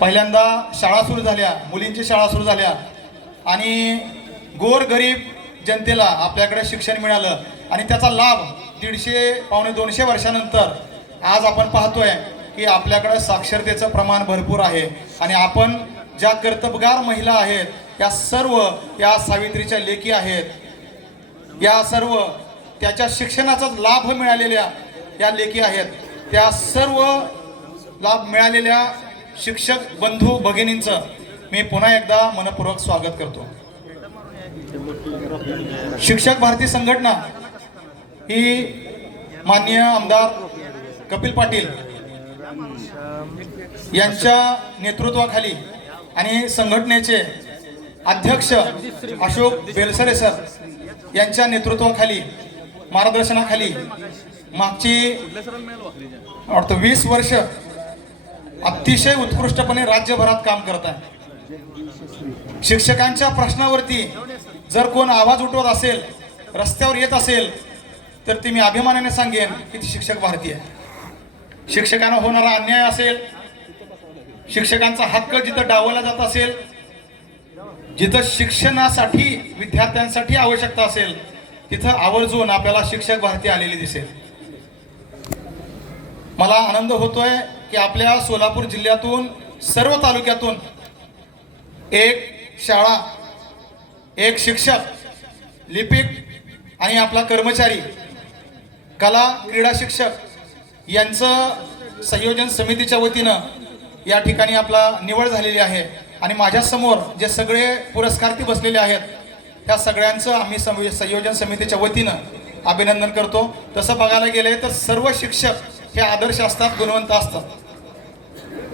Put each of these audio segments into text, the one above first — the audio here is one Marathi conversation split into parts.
पहिल्यांदा शाळा सुरू झाल्या मुलींची शाळा सुरू झाल्या आणि गोर गरीब जनतेला आपल्याकडे शिक्षण मिळालं आणि त्याचा लाभ दीडशे पावणे दोनशे वर्षानंतर आज आपण पाहतोय की आपल्याकडे साक्षरतेचं प्रमाण भरपूर आहे आणि आपण ज्या कर्तबगार महिला आहेत त्या सर्व या सावित्रीच्या लेखी आहेत या सर्व त्याच्या शिक्षणाचा लाभ मिळालेल्या या लेखी आहेत त्या सर्व लाभ मिळालेल्या शिक्षक बंधू भगिनींचं मी पुन्हा एकदा मनपूर्वक स्वागत करतो. शिक्षक भारती संघटना ही माननीय आमदार कपिल पाटील यांच्या नेतृत्वाखाली आणि संघटनेचे अध्यक्ष अशोक बेलसरे सर यांच्या नेतृत्वाखाली मार्गदर्शनाखाली मागची वाटतं वीस वर्ष अतिशय उत्कृष्टपणे राज्यभरात काम करत आहे. शिक्षकांच्या प्रश्नावरती जर कोण आवाज उठवत असेल रस्त्यावर येत असेल तर ती मी अभिमानाने सांगेन की ती शिक्षक भारतीय आहे. शिक्षकांना होणारा अन्याय असेल शिक्षकांचा हक्क जिथं डावला जात असेल जिथं शिक्षणासाठी विद्यार्थ्यांसाठी आवश्यकता असेल तिथं आवर्जून आपल्याला शिक्षक भारती आलेली दिसेल. मला आनंद होतोय की आपल्या सोलापूर जिल्ह्यातून सर्व तालुक्यातून एक शाळा एक शिक्षक लिपिक आणि आपला कर्मचारी कला क्रीडा शिक्षक यांचं संयोजन समितीच्या वतीनं या ठिकाणी आपला निवड झालेली आहे. आणि माझ्यासमोर जे सगळे पुरस्कारती बसलेले आहेत त्या सगळ्यांचं आम्ही सम- संयोजन समितीच्या वतीनं अभिनंदन करतो. तसं बघायला गेले तर सर्व शिक्षक हे आदर्श असतात गुणवंत असतात.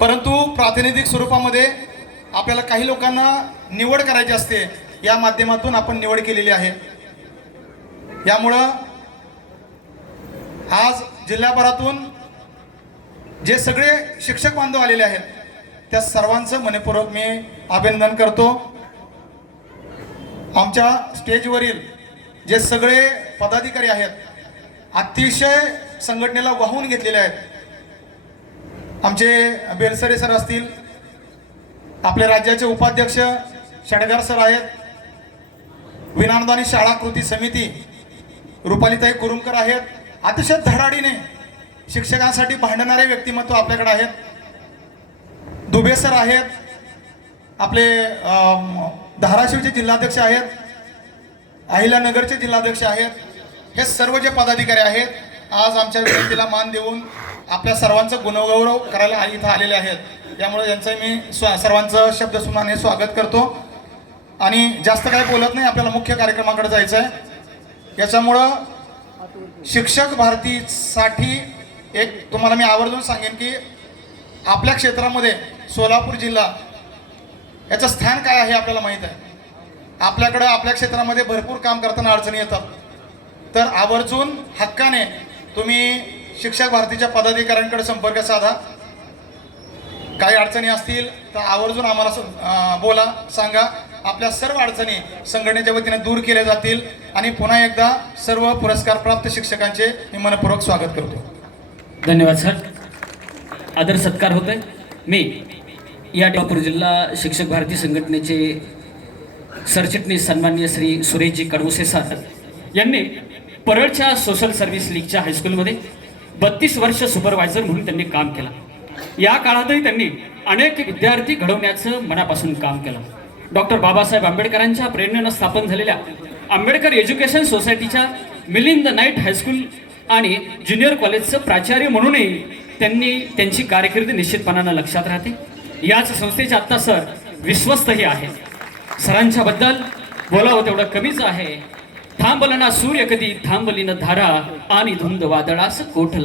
परंतु प्रातिनिधिक स्वरूपामध्ये आपल्याला काही लोकांना निवड करायची असते या माध्यमातून आपण निवड केलेली आहे. यामुळं आज जिल्ह्याभरातून जे सगळे शिक्षक बांधव आलेले आहेत त्या सर्वांचं मनपूर्वक मी अभिनंदन करतो. आमच्या स्टेजवरील जे सगळे पदाधिकारी आहेत अतिशय संघटनेला वाहून घेतलेले आहेत. आमचे बेलसरे सर असतील आपले राज्याचे उपाध्यक्ष षडगार सर आहेत विनानदानी शाळा कृती समिती रुपालीताई कुरुमकर आहेत अतिशय धडाडीने शिक्षकांसाठी भांडणारे व्यक्तिमत्व आपल्याकडे आहेत. दुबे सर आहेत आपले धाराशिवचे जिल्हाध्यक्ष आहेत अहिल्यानगरचे जिल्हाध्यक्ष आहेत हे सर्व जे पदाधिकारी आहेत आज आमच्या विनंतीला मान देऊन आपल्या सर्वांचं गुणगौरव करायला इथं आलेले आहेत. त्यामुळे यांचं मी स्वा सर्वांचं हे स्वागत करतो. आणि जास्त काही बोलत नाही आपल्याला मुख्य कार्यक्रमाकडे जायचं आहे याच्यामुळं शिक्षक भारतीसाठी एक तुम्हाला मी आवर्जून सांगेन की आपल्या क्षेत्रामध्ये सोलापूर जिल्हा याचं स्थान काय आहे आपल्याला माहीत आहे. आपल्याकडं आपल्या क्षेत्रामध्ये भरपूर काम करताना अडचणी येतात. तर आवर्जून हक्काने तुम्ही शिक्षक भारतीच्या पदाधिकाऱ्यांकडे संपर्क साधा. काही अडचणी असतील तर आवर्जून आम्हाला बोला सांगा. आपल्या सर्व अडचणी संघटनेच्या वतीने दूर केल्या जातील आणि पुन्हा एकदा सर्व पुरस्कार प्राप्त शिक्षकांचे मी मनपूर्वक स्वागत करतो. धन्यवाद सर. आदर सत्कार होते आहे मी या नागपूर जिल्हा शिक्षक भारती संघटनेचे सरचिटणीस सन्माननीय श्री सुरेशजी कडवसे सर यांनी परळच्या सोशल सर्व्हिस लीगच्या हायस्कूलमध्ये बत्तीस वर्ष सुपरवायझर म्हणून त्यांनी काम केलं. या काळातही त्यांनी अनेक विद्यार्थी घडवण्याचं मनापासून काम केलं. डॉक्टर बाबासाहेब आंबेडकरांच्या प्रेरणेनं स्थापन झालेल्या आंबेडकर एज्युकेशन सोसायटीच्या मिलिंद नाईट हायस्कूल आणि ज्युनियर कॉलेजचं प्राचार्य म्हणूनही त्यांनी त्यांची कारकिर्द निश्चितपणानं लक्षात राहते. याच संस्थेचे आत्ता सर विश्वस्तही आहेत. सरांच्या बद्दल बोलावं तेवढं कमीच आहे. थांबलना सूर्य कधी थांबलीनं धारा आणि धुंद वादळास कोठला